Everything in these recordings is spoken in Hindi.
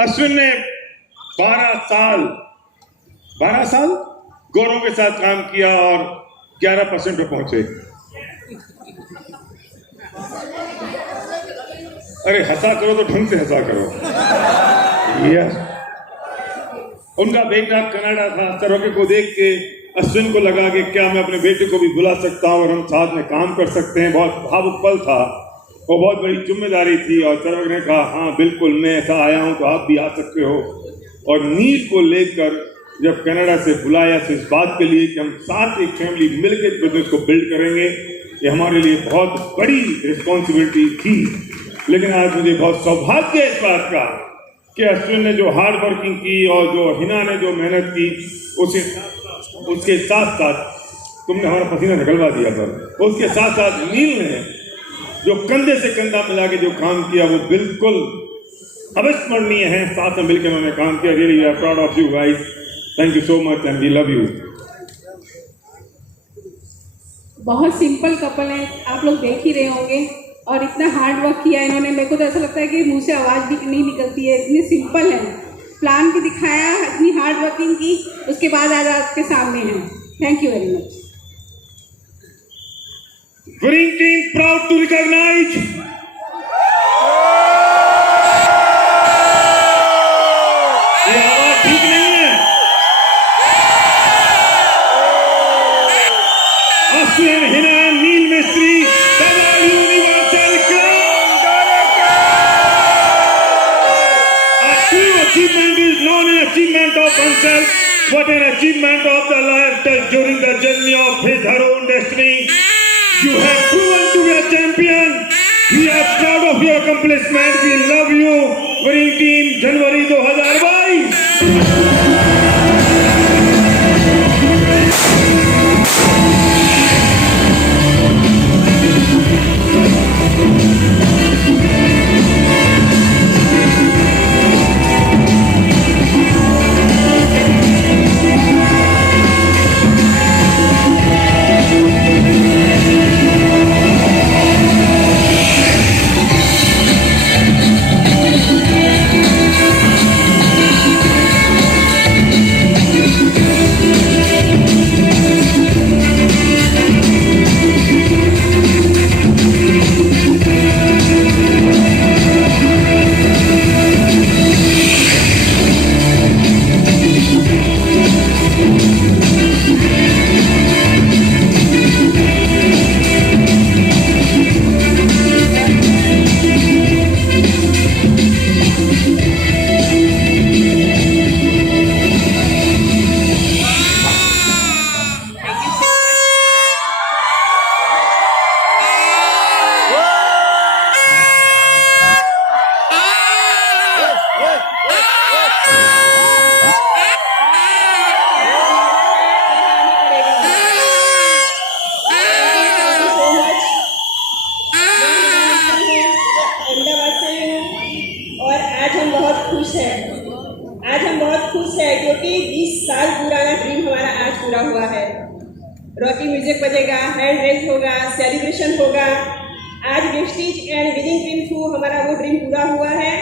अश्विन ने 12 साल गौरव के साथ काम किया और 11% पे पहुंचे। अरे हंसा करो तो ढंग से हंसा करो। यस, उनका बेटा कनाडा था। सरोगे को देख के अश्विन को लगा कि क्या मैं अपने बेटे को भी बुला सकता हूँ और हम साथ में काम कर सकते हैं। बहुत भावुक पल था, वो बहुत बड़ी जिम्मेदारी थी। और सरोग ने कहा हाँ बिल्कुल, मैं ऐसा आया हूँ तो आप भी आ सकते हो। और नील को लेकर जब कनाडा से बुलाया तो इस बात के लिए कि हम साथ एक फैमिली मिलकर बिजनेस को बिल्ड करेंगे, ये हमारे लिए बहुत बड़ी रिस्पॉन्सिबिलिटी थी। लेकिन आज मुझे बहुत सौभाग्य है इस बात का कि अश्विन ने जो हार्ड वर्किंग की और जो हिना ने जो मेहनत की, उसके साथ साथ तुमने हमारा पसीना निकलवा दिया था, उसके साथ साथ नील ने जो कंधे से कंधा मिला के जो काम किया वो बिल्कुल अविस्मरणीय है। साथ में मिलकर उन्होंने काम किया। Really we are proud of you guys, thank you so much and we love you. बहुत सिंपल कपल है, आप लोग देख ही रहे होंगे, और इतना हार्ड वर्क किया इन्होंने। मेरे को तो ऐसा लगता है कि मुंह से आवाज़ भी नहीं निकलती है, इतनी सिंपल है। प्लान भी दिखाया, इतनी हार्ड वर्किंग की, उसके बाद आज आपके सामने है। Thank you very much. Winning team proud to recognize ये आवाज ठीक नहीं है। अश्विन, हिना, नील मिस्त्री, universal A true achievement is not an achievement of oneself, but an achievement of the life during the journey of her own destiny. You have proven to be a champion. We are proud of your accomplishment. We love you. Winning team जनवरी 2022। आज हम बहुत खुश हैं क्योंकि 20 साल पुराना ड्रीम हमारा आज पूरा हुआ है। रॉकी म्यूजिक बजेगा, हैंड रेज होगा, सेलिब्रेशन होगा। आज Vestige and winning team through हमारा वो ड्रीम पूरा हुआ है,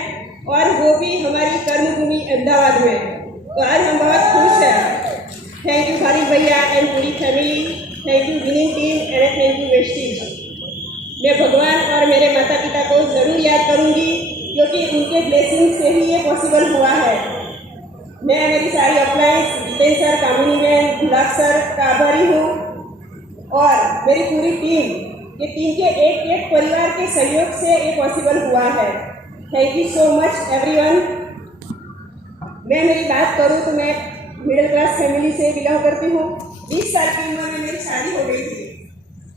और वो भी हमारी कर्मभूमि अहमदाबाद में। तो आज हम बहुत खुश हैं। थैंक यू खालिद भैया एंड पूरी family, thank you winning team and thank you Vestige. मैं भगवान और मेरे माता पिता को ज़रूर याद करूँगी क्योंकि उनके ब्लेसिंग से ही ये पॉसिबल हुआ है। मैं मेरी सारी अपलाइंस, जितेंद्र सर, कामिनी मैन, गुलाब सर का आभारी हूँ, और मेरी पूरी टीम, ये टीम के एक परिवार के सहयोग से ये पॉसिबल हुआ है। Thank you so much everyone. मैं मेरी बात करूँ तो मैं मिडिल क्लास फैमिली से बिलोंग करती हूँ। 20 साल की उम्र में मेरी शादी हो गई थी,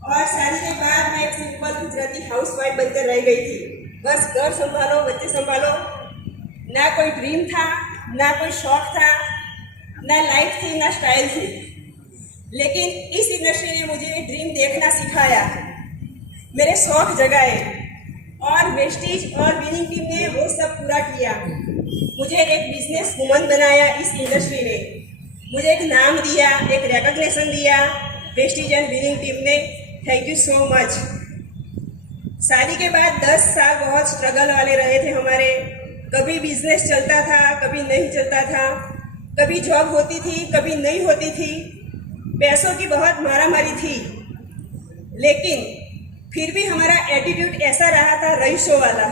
और शादी के बाद मैं एक सिंपल गुजराती हाउसवाइफ बनकर रह गई थी। बस घर संभालो, बच्चे संभालो, ना कोई ड्रीम था, ना कोई शौक था, ना लाइफ थी, ना स्टाइल थी। लेकिन इस इंडस्ट्री ने मुझे ड्रीम देखना सिखाया, मेरे शौक जगाए, और वेस्टीज और विनिंग टीम ने वो सब पूरा किया। मुझे एक बिजनेस वुमन बनाया इस इंडस्ट्री ने, मुझे एक नाम दिया, एक रिकॉग्निशन दिया वेस्टीज एंड विनिंग टीम ने। Thank you so much. शादी के बाद 10 साल बहुत स्ट्रगल वाले रहे थे हमारे। कभी बिजनेस चलता था, कभी नहीं चलता था, कभी जॉब होती थी, कभी नहीं होती थी, पैसों की बहुत मारामारी थी, लेकिन फिर भी हमारा एटीट्यूड ऐसा रहा था रईसों वाला।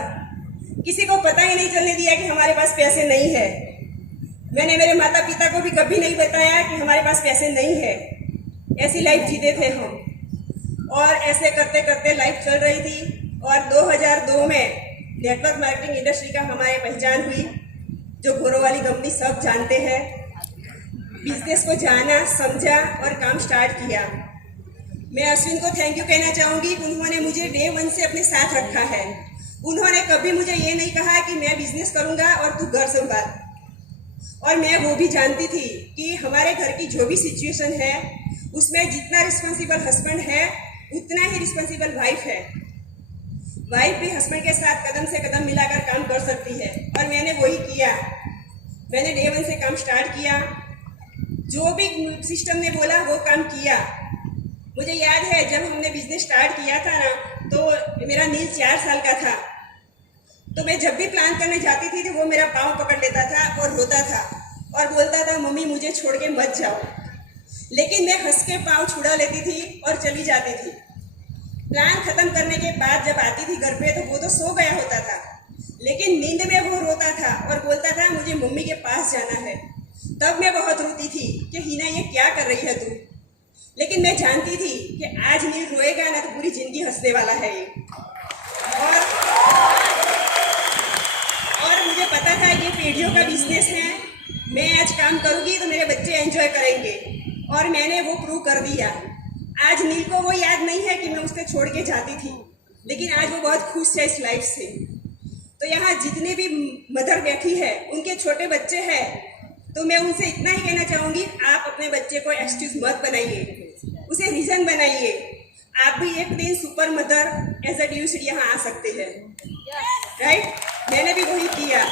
किसी को पता ही नहीं चलने दिया कि हमारे पास पैसे नहीं है। मैंने मेरे माता पिता को भी कभी नहीं बताया कि हमारे पास पैसे नहीं है। ऐसी लाइफ जीते थे हम, और ऐसे करते करते लाइफ चल रही थी। और 2002 में नेटवर्क मार्केटिंग इंडस्ट्री का हमारे पहचान हुई, जो घोरों वाली कंपनी सब जानते हैं। बिजनेस को जाना, समझा और काम स्टार्ट किया। मैं अश्विन को थैंक यू कहना चाहूँगी, उन्होंने मुझे डे 1 से अपने साथ रखा है। उन्होंने कभी मुझे ये नहीं कहा कि मैं बिजनेस करूँगा और तू घर संभाल। और मैं वो भी जानती थी कि हमारे घर की जो भी सिचुएशन है उसमें जितना रिस्पॉन्सिबल हस्बैंड है उतना ही रिस्पॉन्सिबल वाइफ है। वाइफ भी हस्बैंड के साथ कदम से कदम मिलाकर काम कर सकती है, और मैंने वही किया। मैंने डे 1 से काम स्टार्ट किया, जो भी सिस्टम ने बोला वो काम किया। मुझे याद है जब हमने बिजनेस स्टार्ट किया था ना, तो मेरा नील 4 साल का था। तो मैं जब भी प्लान करने जाती थी तो वो मेरा पाँव पकड़ लेता था और रोता था और बोलता था, मम्मी मुझे छोड़ के मत जाओ। लेकिन मैं हंस के पाँव छुड़ा लेती थी और चली जाती थी। प्लान खत्म करने के बाद जब आती थी घर पे तो वो तो सो गया होता था, लेकिन नींद में वो रोता था और बोलता था मुझे मम्मी के पास जाना है। तब मैं बहुत रोती थी कि हीना ये क्या कर रही है तू। लेकिन मैं जानती थी कि आज नील रोएगा ना तो पूरी जिंदगी हंसने वाला है ये। और मुझे पता था ये पीढ़ियों का बिजनेस है, मैं आज काम करूँगी तो मेरे बच्चे एंजॉय करेंगे, और मैंने वो प्रूव कर दिया। आज नील को वो याद नहीं है कि मैं उसको छोड़ के जाती थी, लेकिन आज वो बहुत खुश है इस लाइफ से। तो यहाँ जितने भी मदर बैठी है उनके छोटे बच्चे हैं, तो मैं उनसे इतना ही कहना चाहूँगी, आप अपने बच्चे को एक्सक्यूज मत बनाइए, उसे रीजन बनाइए। आप भी एक दिन सुपर मदर एज अ ड्यूसिड यहाँ आ सकते हैं, राइट? मैंने भी वही किया।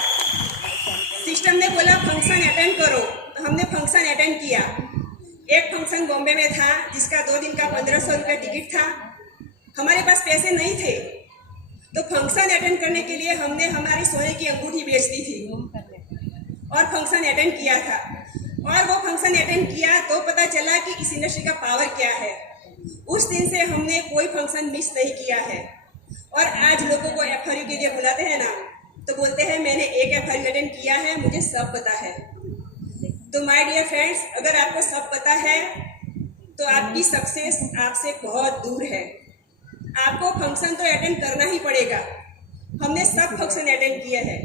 सिस्टम ने बोला फंक्शन अटेंड करो, तो हमने फंक्शन अटेंड किया। एक फंक्शन बॉम्बे में था जिसका 2 दिन का 1500 रुपये टिकट था। हमारे पास पैसे नहीं थे, तो फंक्शन अटेंड करने के लिए हमने हमारी सोने की अंगूठी बेच दी थी और फंक्शन अटेंड किया था। और वो फंक्शन अटेंड किया तो पता चला कि इस इंडस्ट्री का पावर क्या है। उस दिन से हमने कोई फंक्शन मिस नहीं किया है। और आज लोगों को FRU के लिए बुलाते हैं ना, तो बोलते हैं मैंने एक FRU अटेंड किया है, मुझे सब पता है। तो माय डियर फ्रेंड्स, अगर आपको सब पता है तो आपकी सक्सेस आपसे बहुत दूर है। आपको फंक्शन तो अटेंड करना ही पड़ेगा। हमने सब फंक्शन अटेंड किए हैं।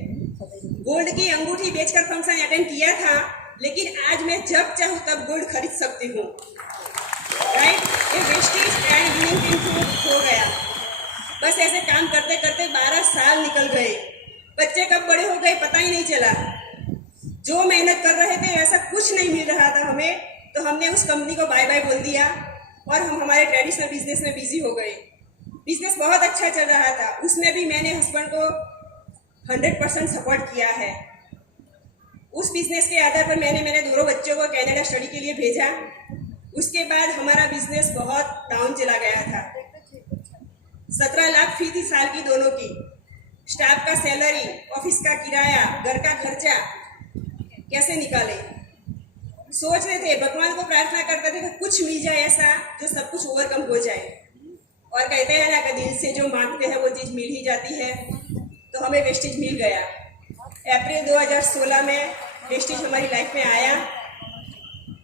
गोल्ड की अंगूठी बेचकर फंक्शन अटेंड किया था, लेकिन आज मैं जब चाहूँ तब गोल्ड खरीद सकती हूँ, राइट? ये वेस्टेज एंड विनिंग हो गया। बस ऐसे काम करते करते 12 साल निकल गए। बच्चे कब बड़े हो गए पता ही नहीं चला। जो मेहनत कर रहे थे वैसा कुछ नहीं मिल रहा था हमें, तो हमने उस कंपनी को बाय बाय बोल दिया और हम हमारे ट्रेडिशनल बिजनेस में बिजी हो गए। बिजनेस बहुत अच्छा चल रहा था, उसमें भी मैंने हस्बैंड को 100% सपोर्ट किया है। उस बिजनेस के आधार पर मैंने मेरे दोनों बच्चों को कनाडा स्टडी के लिए भेजा। उसके बाद हमारा बिजनेस बहुत डाउन चला गया था। 17 लाख फी थी साल की दोनों की। स्टाफ का सैलरी, ऑफिस का किराया, घर का खर्चा कैसे निकाले। सोच रहे थे, भगवान को प्रार्थना करते थे कि कुछ मिल जाए ऐसा जो सब कुछ ओवरकम हो जाए। और कहते हैं ना कि दिल से जो मांगते हैं वो चीज़ मिल ही जाती है। तो हमें वेस्टेज मिल गया। अप्रैल 2016 में वेस्टेज हमारी लाइफ में आया।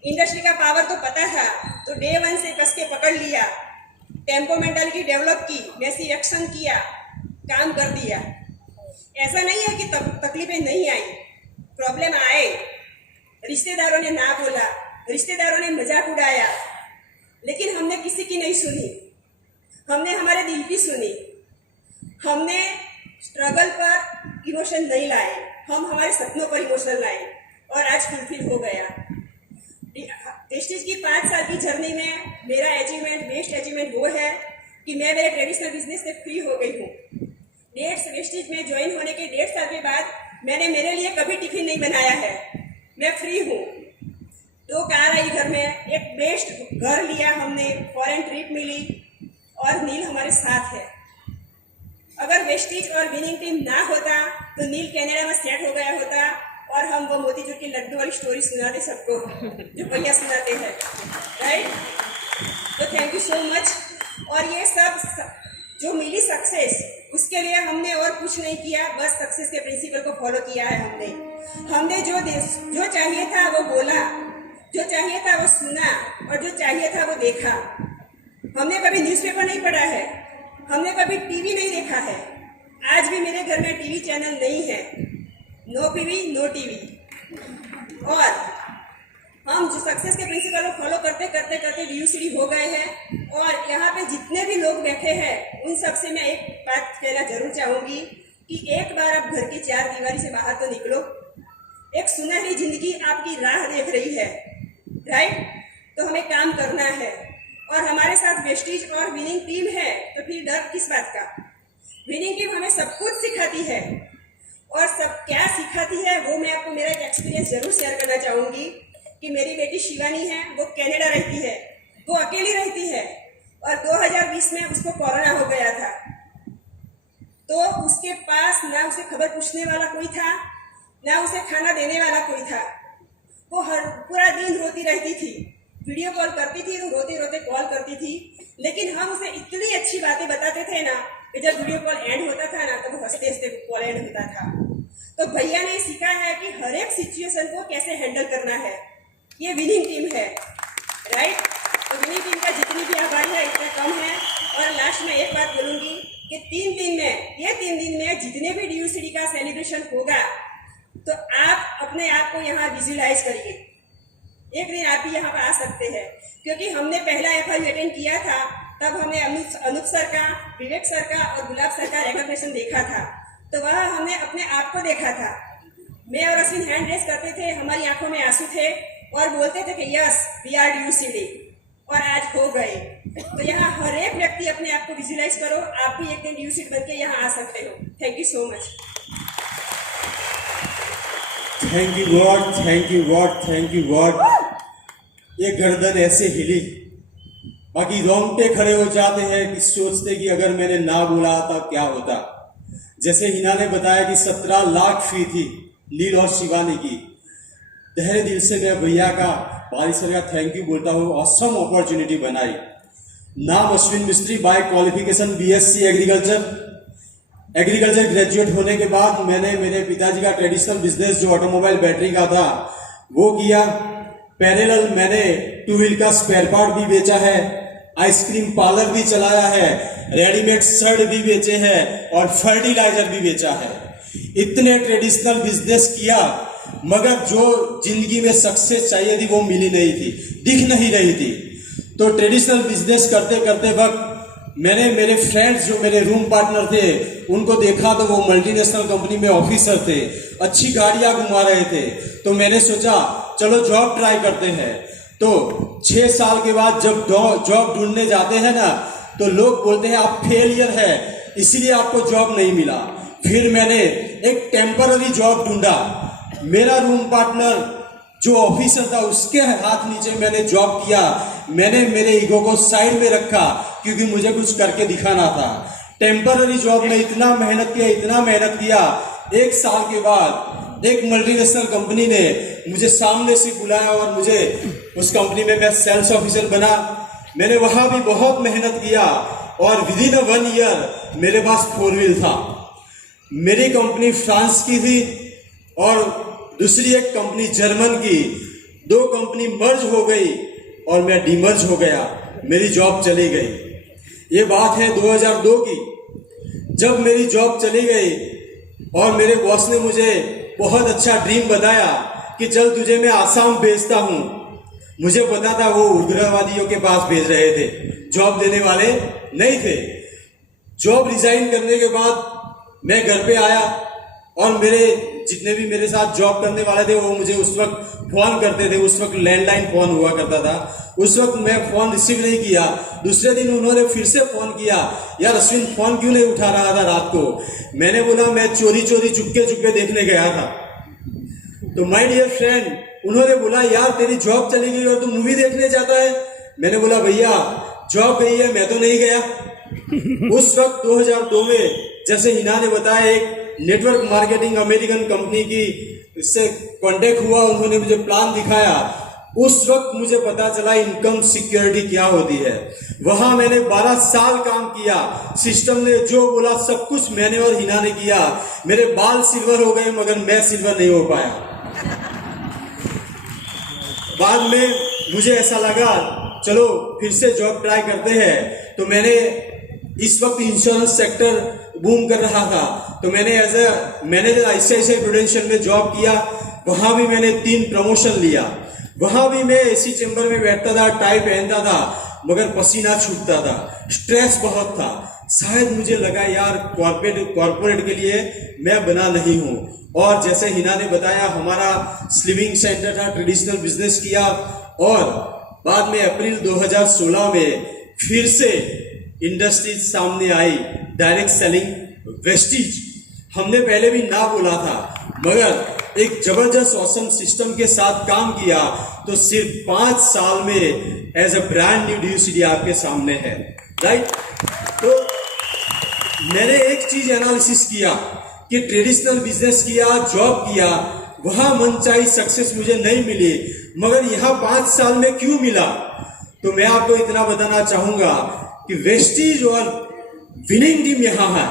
इंडस्ट्री का पावर तो पता था, तो डे 1 से कस के पकड़ लिया। टेम्पो मेंटालिटी डेवलप की, वैसी एक्शन किया, काम कर दिया। ऐसा नहीं है कि तकलीफें नहीं आई, प्रॉब्लम आए। रिश्तेदारों ने ना बोला, रिश्तेदारों ने मजाक उड़ाया, लेकिन हमने किसी की नहीं सुनी। हमने हमारे दिल की सुनी। हमने स्ट्रगल पर इमोशन नहीं लाए, हम हमारे सपनों पर इमोशन लाए और आज फुलफिल हो गया। वेस्टेज की 5 साल की जर्नी में मेरा अचीवमेंट, बेस्ट अचीवमेंट वो है कि मैं मेरे ट्रेडिशनल बिजनेस से फ्री हो गई हूँ। वेस्टेज में ज्वाइन होने के 1.5 साल के बाद मैंने मेरे लिए कभी टिफिन नहीं बनाया है। मैं फ्री हूँ। 2 कार आई घर में, एक बेस्ट घर लिया हमने, फॉरेन ट्रिप मिली और नील हमारे साथ है। अगर वेस्टेज और विनिंग टीम ना होता तो तो नील कनाडा में सेट हो गया होता और हम वो मोतीचूर की लड्डू वाली स्टोरी सुनाते सबको जो भैया सुनाते हैं, राइट। तो थैंक यू सो मच। और ये सब जो मिली सक्सेस, उसके लिए हमने और कुछ नहीं किया, बस सक्सेस के प्रिंसिपल को फॉलो किया है हमने जो चाहिए था वो बोला, जो चाहिए था वो सुना और जो चाहिए था वो देखा। हमने कभी न्यूज़पेपर नहीं पढ़ा है, हमने कभी टीवी नहीं देखा है। आज भी मेरे घर में टीवी चैनल नहीं है, नो टीवी नो टीवी। और हम जो सक्सेस के प्रिंसिपल को फॉलो करते करते करते DUCD हो गए हैं। और यहाँ पे जितने भी लोग बैठे हैं उन सबसे मैं एक बात कहना जरूर चाहूँगी कि एक बार आप घर की 4 दीवारी से बाहर तो निकलो। एक सुनहरी जिंदगी आपकी राह देख रही है, राइट। तो हमें काम करना है और हमारे साथ वेस्टीज और विनिंग टीम है, तो फिर डर किस बात का। विनिंग टीम हमें सब कुछ सिखाती है और सब क्या सिखाती है वो मैं आपको मेरा एक एक्सपीरियंस जरूर शेयर करना चाहूँगी कि मेरी बेटी शिवानी है, वो कनाडा रहती है, वो अकेली रहती है और 2020 में उसको कोरोना हो गया था। तो उसके पास ना उसे खबर पूछने वाला कोई था, ना उसे खाना देने वाला कोई था। वो हर पूरा दिन रोती रहती थी, वीडियो कॉल करती थी तो रोते रोते कॉल करती थी, लेकिन हम उसे इतनी अच्छी बातें बताते थे ना कि जब वीडियो कॉल एंड होता था ना तो वो हंसते हंसते कॉल एंड होता था। तो भैया ने सीखा है कि हर एक सिचुएशन को कैसे हैंडल करना है। ये विनिंग टीम है, राइट। तो विनिंग टीम का जितनी भी आभार है इतना कम है। और लास्ट में एक बात बोलूँगी कि 3 दिन में जितने भी DUCD का सेलिब्रेशन होगा तो आप अपने आप को यहाँ विजुलाइज करिए। एक दिन आप भी यहाँ पर आ सकते हैं, क्योंकि हमने पहला FIU अटेंड किया था तब हमने अनूप सर का, विवेक सर का और गुलाब सर का रिकॉग्निशन देखा था। तो वह हमने अपने आप को देखा था। मैं और अश्विन हैंड रेस करते थे, हमारी आंखों में आंसू थे और बोलते थे कि यस वी आर DUCD, और आज हो गए। तो यहाँ हर एक व्यक्ति अपने आप को विजुलाइज करो, आप भी एक दिन DUCD बन के यहाँ आ सकते हो। Thank you so much. Thank you God, thank you God, thank you God. ये गर्दन ऐसे हिली, बाकी रोंगटे खड़े हो जाते हैं कि सोचते कि अगर मैंने ना बोला था क्या होता। जैसे हिना ने बताया कि 17 लाख फी थी नील और शिवानी की। तहे दिल से मैं भैया का, बारिश सर का थैंक यू बोलता हूँ। ऑसम अपॉर्चुनिटी बनाई। नाम Ashwin Mistry, by qualification BSc agriculture graduate होने के बाद मैंने मेरे पिताजी का ट्रेडिशनल बिजनेस जो ऑटोमोबाइल बैटरी का था वो किया। पैरेलल मैंने 2 व्हील का स्पेयर पार्ट भी बेचा है, आइसक्रीम पार्लर भी चलाया है, रेडीमेड शर्ट भी बेचे हैं और फर्टिलाइजर भी बेचा है। इतने ट्रेडिशनल बिजनेस किया, मगर जो जिंदगी में सक्सेस चाहिए थी वो मिली नहीं थी, दिख नहीं रही थी। तो ट्रेडिशनल बिजनेस करते करते वक्त मैंने मेरे फ्रेंड्स जो मेरे रूम पार्टनर थे उनको देखा तो वो मल्टीनेशनल कंपनी में ऑफिसर थे, अच्छी गाड़ियां घुमा रहे थे। तो मैंने सोचा चलो जॉब ट्राई करते हैं। तो 6 साल के बाद जब जॉब ढूंढने जाते हैं ना तो लोग बोलते हैं आप फेलियर है, इसीलिए आपको जॉब नहीं मिला। फिर मैंने एक टेम्पररी जॉब ढूंढा। मेरा रूम पार्टनर जो ऑफिसर था उसके हाथ नीचे मैंने जॉब किया। मैंने मेरे ईगो को साइड में रखा क्योंकि मुझे कुछ करके दिखाना था। टेम्पररी जॉब में इतना मेहनत किया। 1 साल के बाद एक मल्टीनेशनल कंपनी ने मुझे सामने से बुलाया और मुझे उस कंपनी में मैं सेल्स ऑफिसर बना। मैंने वहां भी बहुत मेहनत किया और विदिन 1 ईयर मेरे पास 4 व्हील था। मेरी कंपनी फ्रांस की थी और दूसरी एक कंपनी जर्मन की। 2 कंपनी मर्ज हो गई और मैं डिमर्ज हो गया, मेरी जॉब चली गई। ये बात है 2002 की। जब मेरी जॉब चली गई और मेरे बॉस ने मुझे बहुत अच्छा ड्रीम बताया कि चल तुझे मैं आसाम भेजता हूँ। मुझे पता था वो उग्रवादियों के पास भेज रहे थे, जॉब देने वाले नहीं थे। जॉब रिजाइन करने के बाद मैं घर पे आया और मेरे जितने भी मेरे साथ जॉब करने वाले थे वो मुझे उस वक्त फोन करते थे। उस वक्त लैंडलाइन फोन हुआ करता था। उस वक्त मैं फोन रिसीव नहीं किया। दूसरे दिन उन्होंने फिर से फोन किया, यार अश्विन फोन क्यों नहीं उठा रहा था रात को। मैंने बोला मैं चोरी चुपके देखने गया था। तो माय डियर फ्रेंड, उन्होंने बोला यार तेरी जॉब चली गई और तू मूवी देखने जाता है। मैंने बोला भैया जॉब गई है, मैं तो नहीं गया। उस वक्त 2002 में जैसे हिना ने बताया एक नेटवर्क मार्केटिंग अमेरिकन कंपनी की इससे कांटेक्ट हुआ, उन्होंने मुझे प्लान दिखाया। उस वक्त मुझे पता चला इनकम सिक्योरिटी क्या होती है। वहां मैंने 12 साल काम किया। सिस्टम ने जो बोला सब कुछ मैंने और हिना ने किया। मेरे बाल सिल्वर हो गए मगर मैं सिल्वर नहीं हो पाया। बाद में मुझे ऐसा लगा चलो फिर से जॉब ट्राई करते हैं। तो मैंने इस वक्त इंश्योरेंस सेक्टर बूम कर रहा था, तो मैंने as a manager ICICI Prudential में जॉब किया। वहां भी मैंने 3 प्रमोशन लिया। वहां भी मैं एसी चेंबर में बैठता था, टाई पहनता था मगर पसीना छूटता था, स्ट्रेस बहुत था। शायद मुझे लगा यार कॉर्पोरेट के लिए मैं बना नहीं हूं। और जैसे हिना ने बताया हमारा स्लिमिंग सेंटर था, ट्रेडिशनल बिजनेस किया और बाद में अप्रैल 2016 में फिर से इंडस्ट्रीज सामने आई, डायरेक्ट सेलिंग वेस्टीज। हमने पहले भी ना बोला था मगर एक जबरदस्त ऑसम सिस्टम के साथ काम किया तो सिर्फ 5 साल में as a brand new DUCD आपके सामने है, राइट। तो मैंने एक चीज एनालिसिस किया कि ट्रेडिशनल बिजनेस किया, जॉब किया, वहां मनचाही सक्सेस मुझे नहीं मिली मगर यहाँ 5 साल में क्यों मिला। तो मैं आपको इतना बताना चाहूंगा कि वेस्टीज और विनिंग टीम यहाँ है।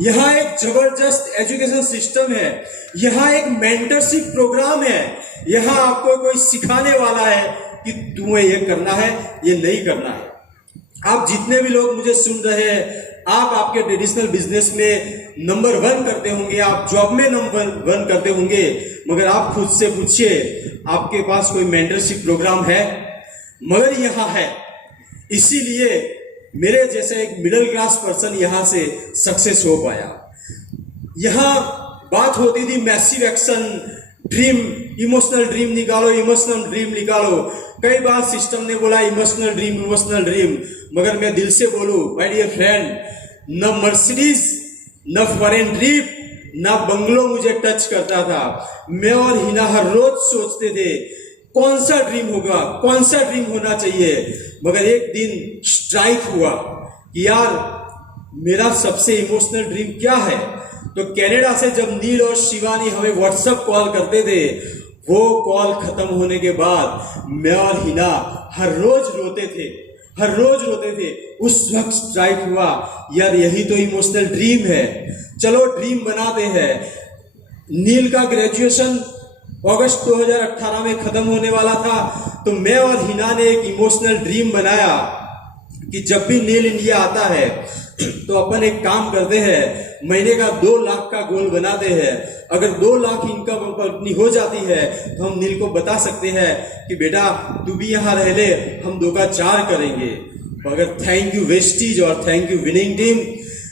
यहाँ एक जबरदस्त एजुकेशन सिस्टम है, यहाँ एक मेंटरशिप प्रोग्राम है, यहाँ आपको कोई सिखाने वाला है कि तुम्हें ये करना है, ये नहीं करना है। आप जितने भी लोग मुझे सुन रहे हैं, आप आपके ट्रेडिशनल बिजनेस में नंबर 1 करते होंगे, आप जॉब में नंबर 1 करते होंगे, मगर आप खुद से पूछिए आपके पास कोई मेंटरशिप प्रोग्राम है? मगर यहाँ है। इसीलिए मेरे जैसे एक मिडिल क्लास पर्सन यहां से सक्सेस हो पाया। यहां बात होती थी massive action, dream, emotional dream निकालो, इमोशनल ड्रीम निकालो। कई बार सिस्टम ने बोला इमोशनल ड्रीम, मगर मैं दिल से बोलूं माय डियर फ्रेंड, न मर्सिडीज, न फॉरेन ट्रिप, न बंगलो मुझे टच करता था। मैं और हिना हर रोज सोचते थे कौन सा ड्रीम होगा, कौन सा ड्रीम होना चाहिए। मगर एक दिन स्ट्राइक हुआ कि यार मेरा सबसे इमोशनल ड्रीम क्या है। तो कनाडा से जब नील और शिवानी हमें व्हाट्सएप कॉल करते थे, वो कॉल खत्म होने के बाद मैं और हिना हर रोज रोते थे। उस वक्त स्ट्राइक हुआ यार यही तो इमोशनल ड्रीम है, चलो ड्रीम बनाते हैं। नील का ग्रेजुएशन अगस्त 2018 में खत्म होने वाला था, तो मैं और हिना ने एक इमोशनल ड्रीम बनाया कि जब भी नील इंडिया आता है तो अपन एक काम करते हैं, महीने का 2 लाख का गोल बनाते हैं। अगर 2 लाख इनकम अपनी हो जाती है तो हम नील को बता सकते हैं कि बेटा तू भी यहाँ रह ले, हम 2 का 4 करेंगे। मगर थैंक यू वेस्टीज और thank you winning team.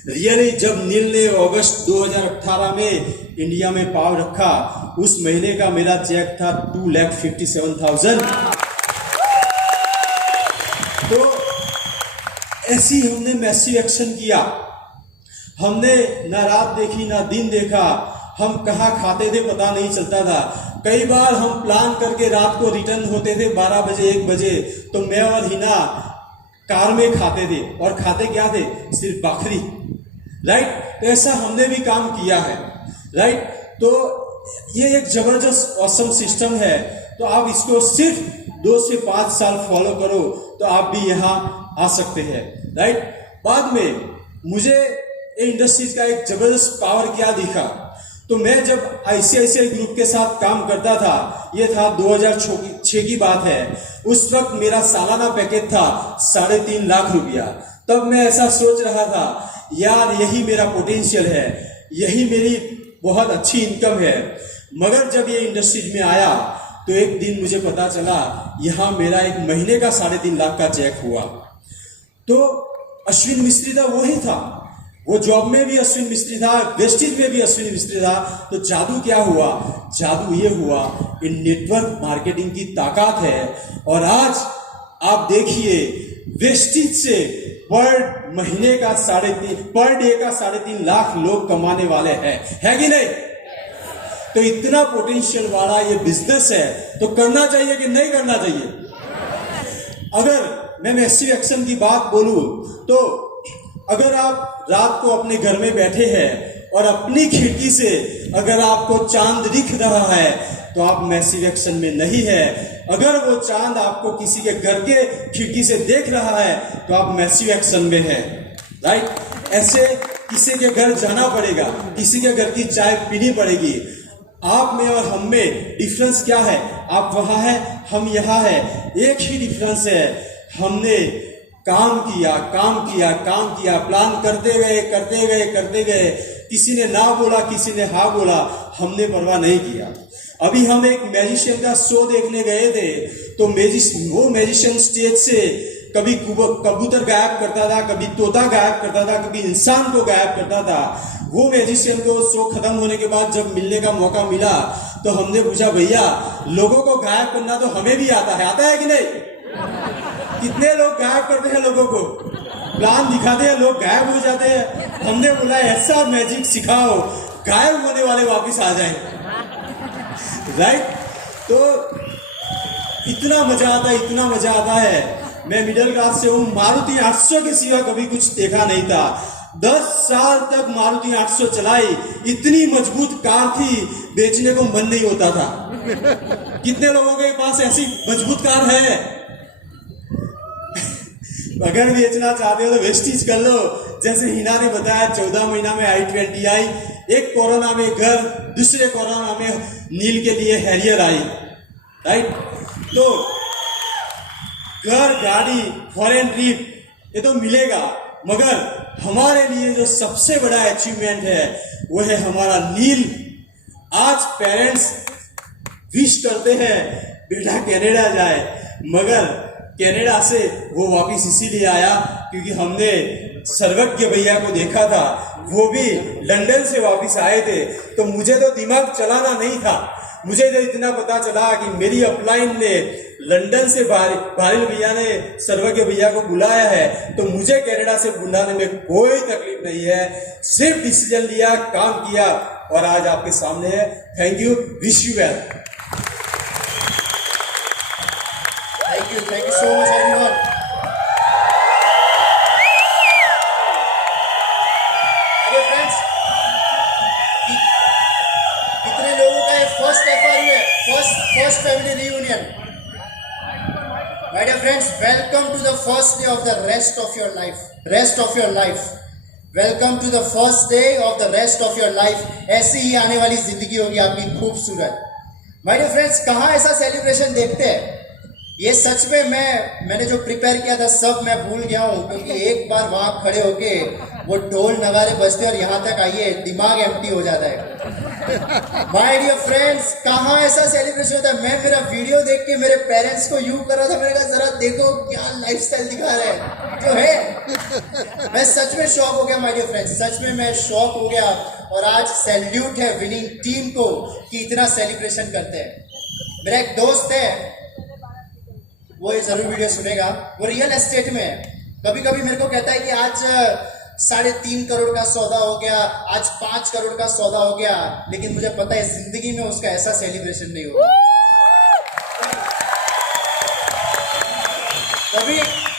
Really जब नील ने अगस्त 2018 में इंडिया में पाँव रखा, उस महीने का मेरा चेक था 2,57,000। तो ऐसी हमने मैसिव एक्शन किया। हमने ना रात देखी ना दिन देखा, हम कहाँ खाते थे पता नहीं चलता था। कई बार हम प्लान करके रात को रिटर्न होते थे 12 बजे 1 बजे, तो मैं और हिना कार में खाते थे। और खाते क्या थे? सिर्फ बकरी, राइट। तो ऐसा हमने भी काम किया है, राइट। तो ये एक जबरदस्त ऑसम सिस्टम है। तो आप इसको सिर्फ 2 से 5 साल फॉलो करो तो आप भी यहाँ आ सकते हैं, राइट। बाद में मुझे इंडस्ट्रीज का एक जबरदस्त पावर क्या दिखा, तो मैं जब आईसीआईसीआई ग्रुप के साथ काम करता था, ये था 2006 की बात है। उस वक्त मेरा सालाना पैकेज था 3.5 लाख रुपया। तब मैं ऐसा सोच रहा था यार यही मेरा पोटेंशियल है, यही मेरी बहुत अच्छी इनकम है। मगर जब ये इंडस्ट्रीज में आया तो एक दिन मुझे पता चला यहाँ मेरा एक महीने का 3.5 लाख का चेक हुआ। तो अश्विन मिस्त्री था, वही था, वो जॉब में भी अश्विन मिस्त्री था, वेस्टीज में भी अश्विन मिस्त्री था। तो जादू क्या हुआ? जादू ये हुआ कि नेटवर्क मार्केटिंग की ताकत है। और आज आप देखिए वेस्टीज से पर महीने का 3.5 पर डे का 3.5 लाख लोग कमाने वाले हैं, है कि नहीं? तो इतना पोटेंशियल वाला ये बिजनेस है, तो करना चाहिए कि नहीं करना चाहिए? अगर मैं मैसिव एक्शन की बात बोलूं तो अगर आप रात को अपने घर में बैठे हैं और अपनी खिड़की से अगर आपको चांद दिख रहा है तो आप मैसिव एक्शन में नहीं है। अगर वो चांद आपको किसी के घर के खिड़की से देख रहा है तो आप मैसिव एक्शन में है, राइट। ऐसे किसी के घर जाना पड़ेगा, किसी के घर की चाय पीनी पड़ेगी। आप में और हम में डिफरेंस क्या है? आप वहां हैं, हम यहाँ है। एक ही डिफरेंस है, हमने काम किया, प्लान करते गए। किसी ने ना बोला, किसी ने हाँ बोला, हमने परवाह नहीं किया। अभी हम एक मैजिशियन का शो देखने गए थे, तो वो मैजिशियन स्टेज से कभी कबूतर गायब करता था, कभी तोता गायब करता था, कभी इंसान को गायब करता था। वो मैजिशियन को शो खत्म होने के बाद जब मिलने का मौका मिला तो हमने पूछा, भैया लोगों को गायब करना तो हमें भी आता है कि नहीं? कितने लोग गायब करते हैं लोगों को, प्लान दिखाते हैं, लोग गायब हो जाते हैं। हमने बोला ऐसा मैजिक सिखाओ गायब होने वाले वापस आ जाएं, राइट। तो इतना मजा आता है। मैं मिडिल क्लास से हूँ, मारुति 800 के सिवा कभी कुछ देखा नहीं था। 10 साल तक मारुति 800 चलाई, इतनी मजबूत कार थी, बेचने को मन नहीं होता था। कितने लोगों के पास ऐसी मजबूत कार है? अगर बेचना चाहते हो तो वेस्टीज कर लो। जैसे हिना ने बताया 14 महीना में i20 आई, एक कोरोना में घर, दूसरे कोरोना में नील के लिए हैरियर आई, राइट। तो घर, गाड़ी, फॉरेन ट्रिप ये तो मिलेगा, मगर हमारे लिए जो सबसे बड़ा अचीवमेंट है वो है हमारा नील। आज पेरेंट्स विश करते हैं बेटा कनाडा जाए, मगर कनाडा से वो वापिस इसीलिए आया क्योंकि हमने सर्वज्ञ भैया को देखा था, वो भी लंदन से वापिस आए थे। तो मुझे तो दिमाग चलाना नहीं था, मुझे तो इतना पता चला कि मेरी अपलाइन ने लंदन से भारिल भैया ने सर्वज्ञ भैया को बुलाया है, तो मुझे कनाडा से बुलाने में कोई तकलीफ नहीं है। सिर्फ डिसीजन लिया, काम किया और आज आपके सामने है। Thank you, wish you well. Thank you so much everyone. Okay friends, कितने लोगों का ये फर्स्ट FRU है, first family reunion? My dear friends, welcome to the first day of the rest of your life. Welcome to the first day of the rest of your life. ऐसी ही आने वाली जिंदगी होगी आपकी खूबसूरत। My dear friends, कहाँ ऐसा सेलिब्रेशन देखते हैं? ये सच में मैंने जो प्रिपेयर किया था सब मैं भूल गया हूँ, क्योंकि एक बार वहां खड़े होके वो ढोल नगारे बजते और यहाँ तक आइए दिमाग एम्प्टी हो जाता है। माय डियर फ्रेंड्स, कहाँ ऐसा सेलिब्रेशन होता है? मैं मेरा वीडियो देख के मेरे पेरेंट्स को यूं कर रहा था, मैंने कहा जरा देखो क्या लाइफस्टाइल दिखा रहे हैं जो है। मैं सच में शॉक हो गया माय डियर फ्रेंड्स, सच में मैं शॉक हो गया। और आज सैल्यूट है विनिंग टीम को कि इतना सेलिब्रेशन करते हैं। मेरा एक दोस्त है, वो ये जरूर वीडियो सुनेगा, वो रियल एस्टेट में है। कभी कभी मेरे को कहता है कि आज 3.5 करोड़ का सौदा हो गया, आज 5 करोड़ का सौदा हो गया, लेकिन मुझे पता है जिंदगी में उसका ऐसा सेलिब्रेशन नहीं होगा।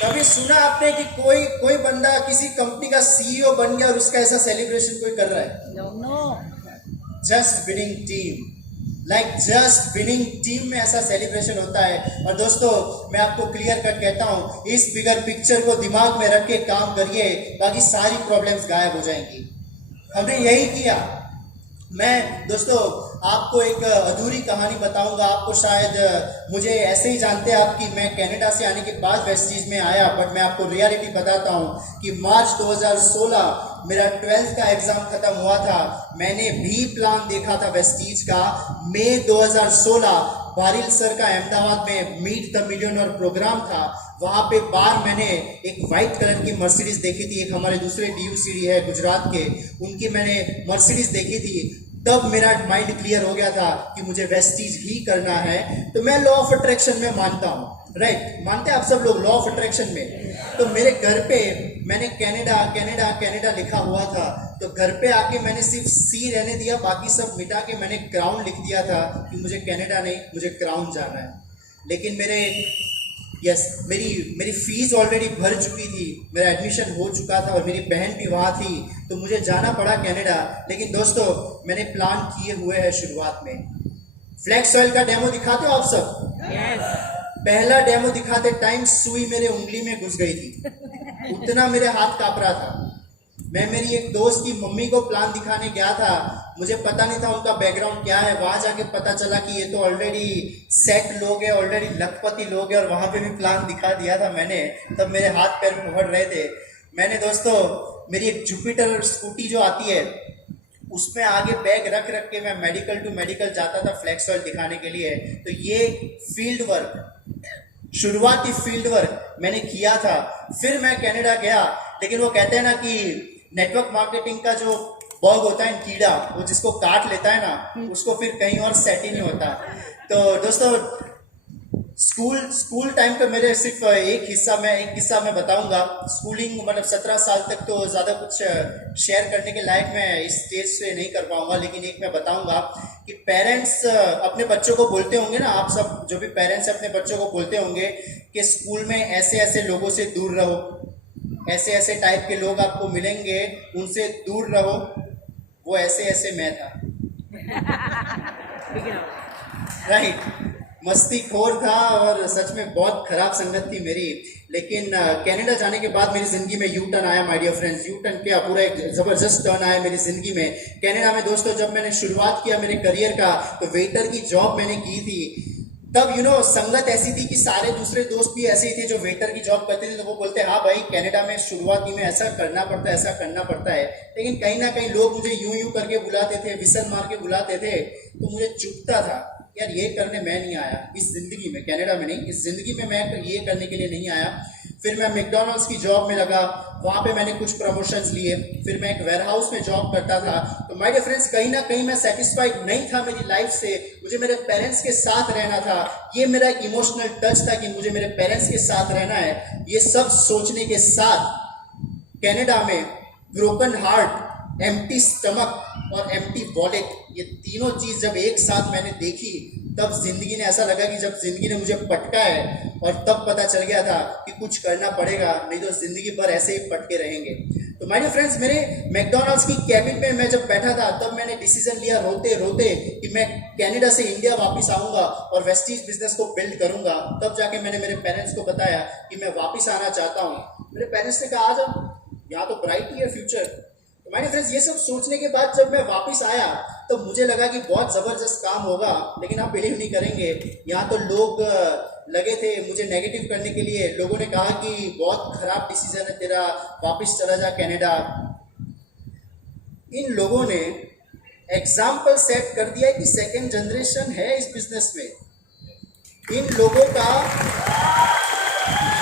कभी सुना आपने कि कोई बंदा किसी कंपनी का CEO बन गया और उसका ऐसा सेलिब्रेशन कोई कर रहा है? No. Just winning team, just winning team में ऐसा सेलिब्रेशन होता है। और दोस्तों मैं आपको क्लियर कट कहता हूँ, इस बिगर पिक्चर को दिमाग में रख के काम करिए, बाकी सारी प्रॉब्लम्स गायब हो जाएंगी। हमने यही किया। मैं दोस्तों आपको एक अधूरी कहानी बताऊंगा। आपको शायद मुझे ऐसे ही जानते हैं आप कि मैं कनाडा से आने के बाद वेस्टीज में आया, बट मैं आपको रियलिटी बताता हूं कि मार्च 2016 मेरा 12th का एग्जाम खत्म हुआ था। मैंने भी प्लान देखा था वेस्टीज का। मई 2016 बारिल सर का अहमदाबाद में मीट द मिलियनर प्रोग्राम था। वहाँ पे बाहर मैंने एक वाइट कलर की मर्सिडीज देखी थी। एक हमारे दूसरे DUCD है गुजरात के, उनकी मैंने मर्सिडीज देखी थी। तब मेरा माइंड क्लियर हो गया था कि मुझे वेस्टीज ही करना है। तो मैं लॉ ऑफ अट्रैक्शन में मानता हूँ, राइट? मानते हैं आप सब लोग लॉ ऑफ अट्रैक्शन में? तो मेरे घर पे मैंने कनाडा लिखा हुआ था, तो घर पे आके मैंने सिर्फ C रहने दिया, बाकी सब मिटा के मैंने क्राउन लिख दिया था कि मुझे कनाडा नहीं, मुझे क्राउन जाना है। लेकिन मेरे यस मेरी फीस ऑलरेडी भर चुकी थी, मेरा एडमिशन हो चुका था और मेरी बहन भी वहाँ थी, तो मुझे जाना पड़ा कनाडा। लेकिन दोस्तों मैंने प्लान किए हुए हैं शुरुआत में। फ्लेक्स ऑयल का डेमो दिखाते हो आप सब? पहला डेमो दिखाते टाइम सुई मेरे उंगली में घुस गई थी, उतना मेरे हाथ कांप रहा था। मैं मेरी एक दोस्त की मम्मी को प्लान दिखाने गया था, मुझे पता नहीं था उनका बैकग्राउंड क्या है। वहां जाके पता चला कि ये तो ऑलरेडी सेट लोग हैं, ऑलरेडी लखपति लोग हैं, और वहां पे भी प्लान दिखा दिया था मैंने। तब मेरे हाथ पैर मुहर रहे थे। मैंने दोस्तों मेरी एक जुपिटर स्कूटी जो आती है उसमें आगे बैग रख रख के मैं मेडिकल टू मेडिकल जाता था फ्लेक्स ऑयल दिखाने के लिए। तो ये फील्ड वर्क, शुरुआती फील्ड वर्क मैंने किया था। फिर मैं कनाडा गया, लेकिन वो कहते हैं ना कि नेटवर्क मार्केटिंग का जो बग होता है कीड़ा, वो जिसको काट लेता है ना, उसको फिर कहीं और सेट ही नहीं होता। तो दोस्तों स्कूल टाइम पे मेरे सिर्फ एक किस्सा मैं बताऊंगा। स्कूलिंग मतलब 17 साल तक तो ज़्यादा कुछ शेयर करने के लायक मैं इस स्टेज से नहीं कर पाऊंगा, लेकिन एक मैं बताऊंगा कि पेरेंट्स अपने बच्चों को बोलते होंगे ना, आप सब जो भी पेरेंट्स अपने बच्चों को बोलते होंगे कि स्कूल में ऐसे ऐसे लोगों से दूर रहो, ऐसे ऐसे टाइप के लोग आपको मिलेंगे, उनसे दूर रहो। वो ऐसे ऐसे मैं था, राइट। मस्ती खोर था और सच में बहुत खराब संगत थी मेरी। लेकिन कनाडा जाने के बाद मेरी जिंदगी में यू टर्न आया my dear friends. U turn क्या, पूरा एक जबरदस्त टर्न आया मेरी जिंदगी में। कनाडा में दोस्तों जब मैंने शुरुआत किया मेरे करियर का, तो वेटर की जॉब मैंने की थी। तब संगत ऐसी थी कि सारे दूसरे दोस्त भी ऐसे ही थे जो वेटर की जॉब करते थे। तो वो बोलते हाँ भाई कनाडा में शुरुआती में ऐसा करना पड़ता है, ऐसा करना पड़ता है। लेकिन कहीं ना कहीं लोग मुझे यूं करके बुलाते थे, विसल मार के बुलाते थे, तो मुझे चुभता था यार, ये करने मैं नहीं आया इस जिंदगी में, कनाडा में नहीं, इस जिंदगी में मैं ये करने के लिए नहीं आया। फिर मैं मैकडॉनल्ड्स की जॉब में लगा, वहाँ पे मैंने कुछ प्रमोशंस लिए। फिर मैं एक वेयरहाउस में जॉब करता था। तो माय डियर फ्रेंड्स कहीं ना कहीं मैं सेटिस्फाइड नहीं था मेरी लाइफ से। मुझे मेरे पेरेंट्स के साथ रहना था, ये मेरा एक इमोशनल टच था कि मुझे मेरे पेरेंट्स के साथ रहना है। ये सब सोचने के साथ कनाडा में ब्रोकन हार्ट, एम्प्टी स्टमक और एम्प्टी वॉलेट, ये तीनों चीज जब एक साथ मैंने देखी, तब जिंदगी ने ऐसा लगा कि जब जिंदगी ने मुझे पटका है, और तब पता चल गया था कि कुछ करना पड़ेगा, नहीं तो जिंदगी भर ऐसे ही पटके रहेंगे। तो माय डियर फ्रेंड्स मेरे मैकडॉनल्ड्स की कैबिन में मैं जब बैठा था, तब मैंने डिसीजन लिया रोते रोते कि मैं कनाडा से इंडिया वापस आऊंगा और वेस्टीज बिजनेस को बिल्ड करूंगा। तब जाके मैंने मेरे पेरेंट्स को बताया कि मैं वापस आना चाहता हूँ। मेरे पेरेंट्स ने कहा आ जाओ, यहाँ तो ब्राइट ही है फ्यूचर। तो माय फ्रेंड्स ये सब सोचने के बाद जब मैं वापस आया, तो मुझे लगा कि बहुत ज़बरदस्त काम होगा। लेकिन आप बिलीव नहीं करेंगे, यहाँ तो लोग लगे थे मुझे नेगेटिव करने के लिए। लोगों ने कहा कि बहुत खराब डिसीजन है तेरा, वापस चला जा कनाडा। इन लोगों ने एग्जाम्पल सेट कर दिया कि सेकेंड जनरेशन है इस बिजनेस में। इन लोगों का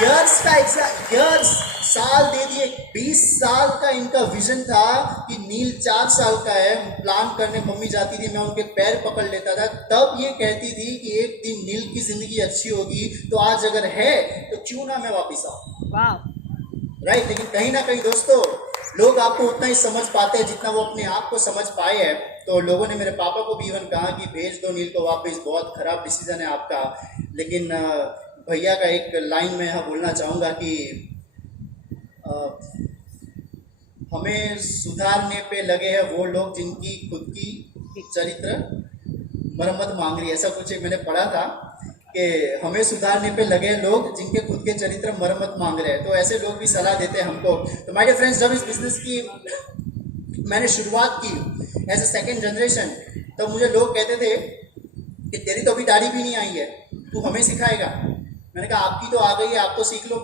इयर्स साल दे दिए। 20 साल का इनका विजन था कि नील 4 साल का है। प्लान करने मम्मी जाती थी, मैं उनके पैर पकड़ लेता था। तब ये कहती थी कि एक दिन नील की जिंदगी अच्छी होगी, तो आज अगर है तो क्यों ना मैं वापिस आऊं, राइट। लेकिन कहीं ना कहीं दोस्तों लोग आपको उतना ही समझ पाते हैं जितना वो अपने आप को समझ पाए हैं। तो लोगों ने मेरे पापा को भी इवन कहा कि भेज दो नील को वापस, बहुत खराब डिसीजन है आपका। लेकिन भैया का एक लाइन में यहाँ बोलना चाहूँगा कि हमें सुधारने पे लगे हैं वो लोग जिनकी खुद की चरित्र मरम्मत मांग रही है। ऐसा कुछ मैंने पढ़ा था कि हमें सुधारने पे लगे लोग जिनके खुद के चरित्र मरम्मत मांग रहे हैं। तो ऐसे लोग भी सलाह देते हैं हमको। तो माय डियर फ्रेंड्स जब इस बिजनेस की मैंने शुरुआत की एज ए सेकेंड जनरेशन, तो मुझे लोग कहते थे कि तेरी तो अभी दाढ़ी भी नहीं आई है, तू हमें सिखाएगा। मैंने कहा आपकी तो आ गई है, आप तो सीख लो।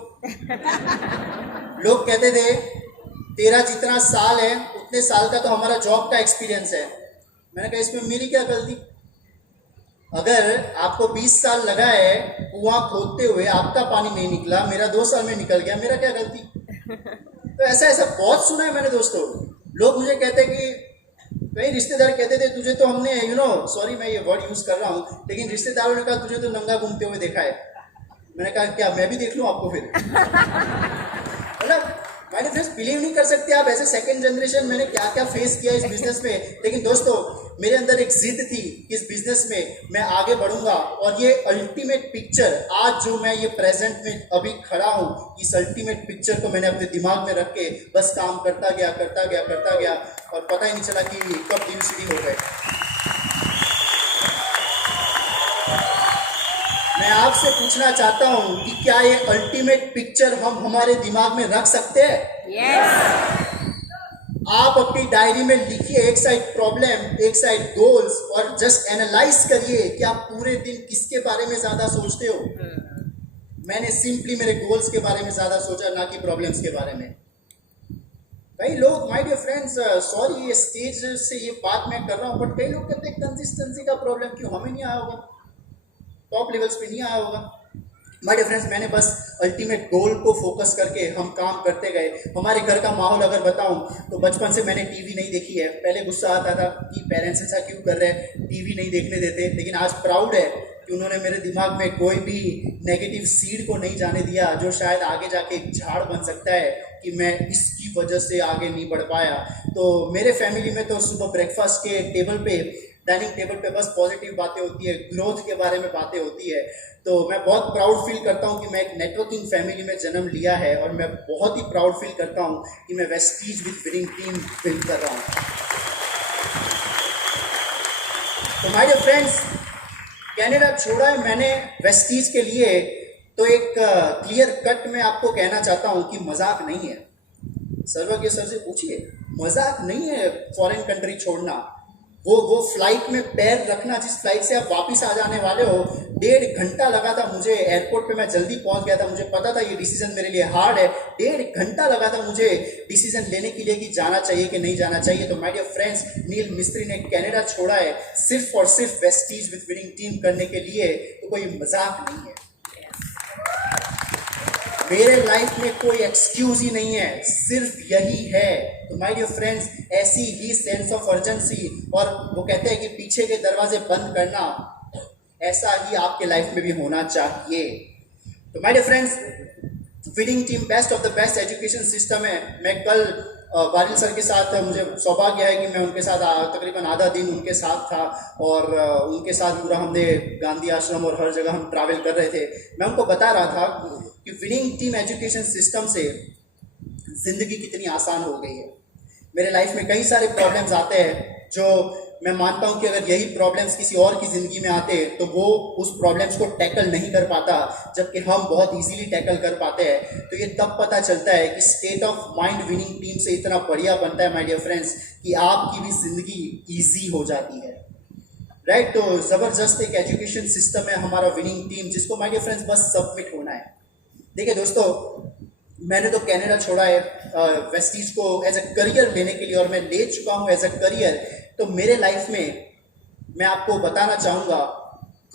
लोग कहते थे तेरा जितना साल है उतने साल का तो हमारा जॉब का एक्सपीरियंस है। मैंने कहा इसमें मेरी क्या गलती? अगर आपको 20 साल लगा है कुआं खोदते हुए, आपका पानी नहीं निकला, मेरा 2 साल में निकल गया, मेरा क्या गलती? तो ऐसा बहुत सुना है मैंने दोस्तों। लोग मुझे कहते कि कई रिश्तेदार कहते थे तुझे तो हमने सॉरी मैं ये वर्ड यूज कर रहा हूँ, लेकिन रिश्तेदारों ने कहा तुझे तो नंगा घूमते हुए देखा है। मैंने कहा क्या मैं भी देख लूँ आपको फिर? मतलब मैंने फ्रेंड्स बिलीव नहीं कर सकते आप, ऐसे सेकंड जनरेशन मैंने क्या क्या फेस किया इस बिजनेस में। लेकिन दोस्तों मेरे अंदर एक जिद थी कि इस बिजनेस में मैं आगे बढ़ूंगा, और ये अल्टीमेट पिक्चर आज जो मैं ये प्रेजेंट में अभी खड़ा हूँ, इस अल्टीमेट पिक्चर को मैंने अपने दिमाग में रख के बस काम करता गया और पता ही नहीं चला कि कब दिन शुरू हो गए। मैं आपसे पूछना चाहता हूं कि क्या ये अल्टीमेट पिक्चर हम हमारे दिमाग में रख सकते हैं? यस। आप अपनी डायरी में लिखिए, एक साइड प्रॉब्लम, एक साइड गोल्स, और जस्ट एनालाइज करिए कि आप पूरे दिन किसके बारे में ज्यादा सोचते हो। मैंने सिंपली मेरे गोल्स के बारे में ज्यादा सोचा, ना कि प्रॉब्लम्स के बारे में। कई लोग, माय डियर फ्रेंड्स, सॉरी ये स्टेज से ये बात मैं कर रहा हूँ, बट कई लोग कहते हैं कंसिस्टेंसी का प्रॉब्लम क्यों, हमें नहीं आया होगा, टॉप लेवल्स पे नहीं आया होगा। माय डियर फ्रेंड्स, मैंने बस अल्टीमेट गोल को फोकस करके हम काम करते गए। हमारे घर का माहौल अगर बताऊं तो बचपन से मैंने टीवी नहीं देखी है। पहले गुस्सा आता था कि पेरेंट्स ऐसा क्यों कर रहे हैं, टीवी नहीं देखने देते, लेकिन आज प्राउड है कि उन्होंने मेरे दिमाग में कोई भी नेगेटिव सीड को नहीं जाने दिया, जो शायद आगे जाके एक झाड़ बन सकता है कि मैं इसकी वजह से आगे नहीं बढ़ पाया। तो मेरे फैमिली में तो सुबह ब्रेकफास्ट के टेबल पे, डाइनिंग टेबल पे बस पॉजिटिव बातें होती है, ग्रोथ के बारे में बातें होती है। तो मैं बहुत प्राउड फील करता हूँ कि मैं एक नेटवर्किंग फैमिली में जन्म लिया है, और मैं बहुत ही प्राउड फील करता हूँ कि मैं Vestige with winning team build कर रहा हूँ। तो माय डियर फ्रेंड्स, कनाडा छोड़ा है मैंने वेस्टीज के लिए, तो एक क्लियर कट में आपको कहना चाहता हूँ कि मजाक नहीं है। सर्वज्ञ सर से पूछिए, मजाक नहीं है फॉरेन कंट्री छोड़ना। वो फ्लाइट में पैर रखना, जिस फ्लाइट से आप वापस आ जाने वाले हो, 1.5 घंटा लगा था मुझे। एयरपोर्ट पे मैं जल्दी पहुंच गया था, मुझे पता था ये डिसीजन मेरे लिए हार्ड है। 1.5 घंटा लगा था मुझे डिसीजन लेने के लिए कि जाना चाहिए कि नहीं जाना चाहिए। तो माय डियर फ्रेंड्स, नील मिस्त्री ने कनाडा छोड़ा है सिर्फ और सिर्फ वेस्टीज विद विनिंग टीम करने के लिए, तो कोई मजाक नहीं है। मेरे लाइफ में कोई एक्सक्यूज ही नहीं है, सिर्फ यही है। तो माय डियर फ्रेंड्स, ऐसी ही सेंस ऑफ अर्जेंसी, और वो कहते हैं कि पीछे के दरवाजे बंद करना, ऐसा ही आपके लाइफ में भी होना चाहिए। तो my dear friends, winning team best of the best education system है। मैं कल बारिल सर के साथ, मुझे सौभाग्य है कि मैं उनके साथ तकरीबन आधा दिन उनके साथ था, और उनके साथ पूरा हमने गांधी आश्रम और हर जगह हम ट्रैवल कर रहे थे। मैं उनको बता रहा था कि विनिंग टीम एजुकेशन सिस्टम से जिंदगी कितनी आसान हो गई है। मेरे लाइफ में कई सारे प्रॉब्लम्स आते हैं, जो मैं मानता हूं कि अगर यही प्रॉब्लम्स किसी और की ज़िंदगी में आते तो वो उस प्रॉब्लम्स को टैकल नहीं कर पाता, जबकि हम बहुत इजीली टैकल कर पाते हैं। तो ये तब पता चलता है कि state of mind winning team से इतना बढ़िया बनता है माय डियर फ्रेंड्स, कि आपकी भी ज़िंदगी ईजी हो जाती है। राइट, तो ज़बरदस्त एक एजुकेशन सिस्टम है हमारा विनिंग टीम, जिसको माय डियर फ्रेंड्स बस सबमिट होना है। देखिए दोस्तों, मैंने तो कनाडा छोड़ा है वेस्टीज को एज अ करियर लेने के लिए, और मैं ले चुका हूँ एज अ करियर। तो मेरे लाइफ में मैं आपको बताना चाहूँगा,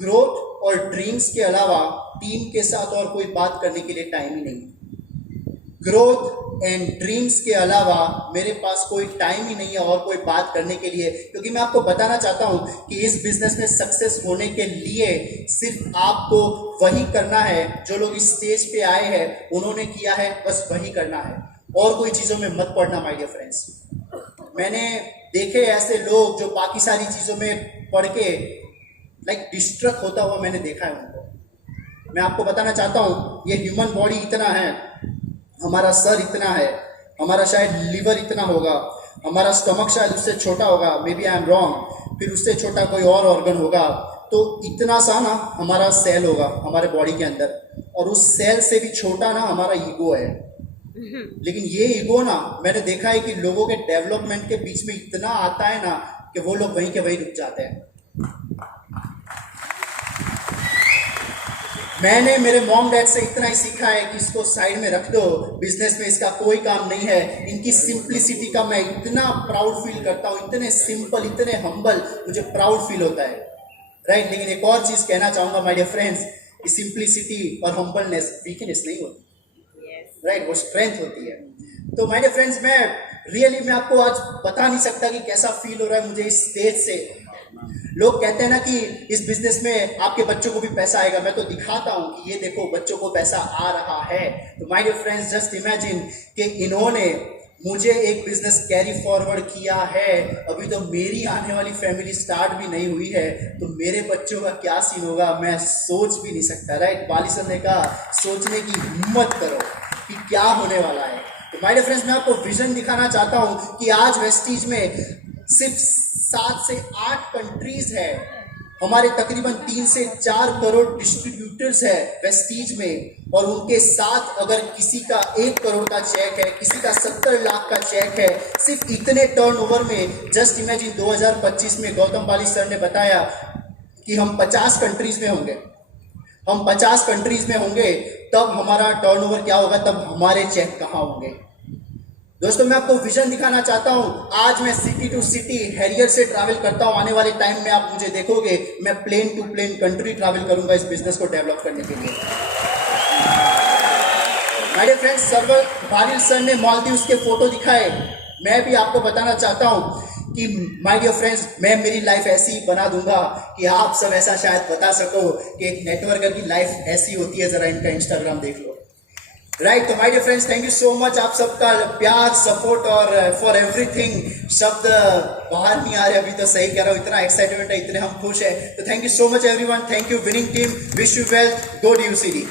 ग्रोथ और ड्रीम्स के अलावा टीम के साथ और कोई बात करने के लिए टाइम ही नहीं। ग्रोथ एंड ड्रीम्स के अलावा मेरे पास कोई टाइम ही नहीं है और कोई बात करने के लिए, क्योंकि मैं आपको बताना चाहता हूं कि इस बिजनेस में सक्सेस होने के लिए सिर्फ आपको वही करना है जो लोग इस स्टेज पे आए हैं उन्होंने किया है, बस वही करना है, और कोई चीज़ों में मत पड़ना माय डियर फ्रेंड्स। मैंने देखे ऐसे लोग जो बाकी सारी चीज़ों में पढ़ के लाइक डिस्ट्रक्ट होता हुआ मैंने देखा है उनको। मैं आपको बताना चाहता हूँ, ये ह्यूमन बॉडी इतना है, हमारा सर इतना है, हमारा शायद लीवर इतना होगा, हमारा स्टमक शायद उससे छोटा होगा, maybe I am wrong, फिर उससे छोटा कोई और ऑर्गन होगा, तो इतना सा ना हमारा सेल होगा हमारे बॉडी के अंदर, और उस सेल से भी छोटा ना हमारा ईगो है। लेकिन ये ईगो ना, मैंने देखा है कि लोगों के डेवलपमेंट के बीच में इतना आता है ना कि वो लोग वहीं के वहीं रुक जाते हैं। मैंने मेरे मॉम डैड से इतना ही सीखा है कि इसको साइड में रख दो, बिजनेस में इसका कोई काम नहीं है। इनकी सिंप्लिसिटी का मैं इतना प्राउड फील करता हूँ, इतने सिंपल, इतने हम्बल, मुझे प्राउड फील होता है। राइट, लेकिन एक और चीज़ कहना चाहूँगा माय डियर फ्रेंड्स, कि सिंप्लिसिटी और हम्बलनेस वीकनेस नहीं होती, राइट, वो स्ट्रेंथ होती है। तो माय डियर फ्रेंड्स, मैं आपको आज बता नहीं सकता कि कैसा फील हो रहा है मुझे इस स्टेज से। लोग कहते हैं ना कि इस बिजनेस में आपके बच्चों को भी पैसा आएगा, मैं तो दिखाता हूं कि ये देखो बच्चों को पैसा आ रहा है। तो my dear friends, just imagine कि इन्होंने मुझे एक बिजनेस कैरी फॉरवर्ड किया है, अभी तो मेरी आने वाली फैमिली स्टार्ट भी नहीं हुई है, तो मेरे बच्चों का क्या सीन होगा मैं सोच भी नहीं सकता। राइट, बाली सर ने कहा सोचने की हिम्मत करो कि क्या होने वाला है। तो माय डियर फ्रेंड्स, मैं आपको विजन दिखाना चाहता हूँ कि आज वेस्टीज में सिर्फ 7 से 8 कंट्रीज है, हमारे तकरीबन 3 से 4 करोड़ डिस्ट्रीब्यूटर्स है वेस्टीज में, और उनके साथ अगर किसी का 1 करोड़ का चेक है, किसी का 70 लाख का चेक है, सिर्फ इतने टर्नओवर में, जस्ट इमेजिन 2025 में गौतम बाली सर ने बताया कि हम 50 कंट्रीज में होंगे, हम 50 कंट्रीज में होंगे, तब हमारा टर्नओवर क्या होगा, तब हमारे चेक कहाँ होंगे। दोस्तों, मैं आपको विजन दिखाना चाहता हूं। आज मैं सिटी टू सिटी हैरियर से ट्रैवल करता हूं, आने वाले टाइम में आप मुझे देखोगे मैं plane to plane country travel करूंगा इस बिजनेस को डेवलप करने के लिए। माय डियर फ्रेंड्स, सर्वर बारिल सर ने मालदीव्स के फोटो दिखाए, मैं भी आपको बताना चाहता हूं कि माय डियर फ्रेंड्स, मैं मेरी लाइफ ऐसी ही बना दूंगा कि आप सब ऐसा शायद बता सको कि एक नेटवर्कर की लाइफ ऐसी होती है, जरा इनका इंस्टाग्राम देख लो। राइट, तो my dear friends, thank you so much आप सबका प्यार, सपोर्ट और फॉर एवरीथिंग। शब्द बाहर नहीं आ रहे, अभी तो सही कह रहा हूँ, इतना एक्साइटमेंट है, इतने हम खुश है। तो thank you so much everyone, thank you winning team, wish you wealth, go DU City।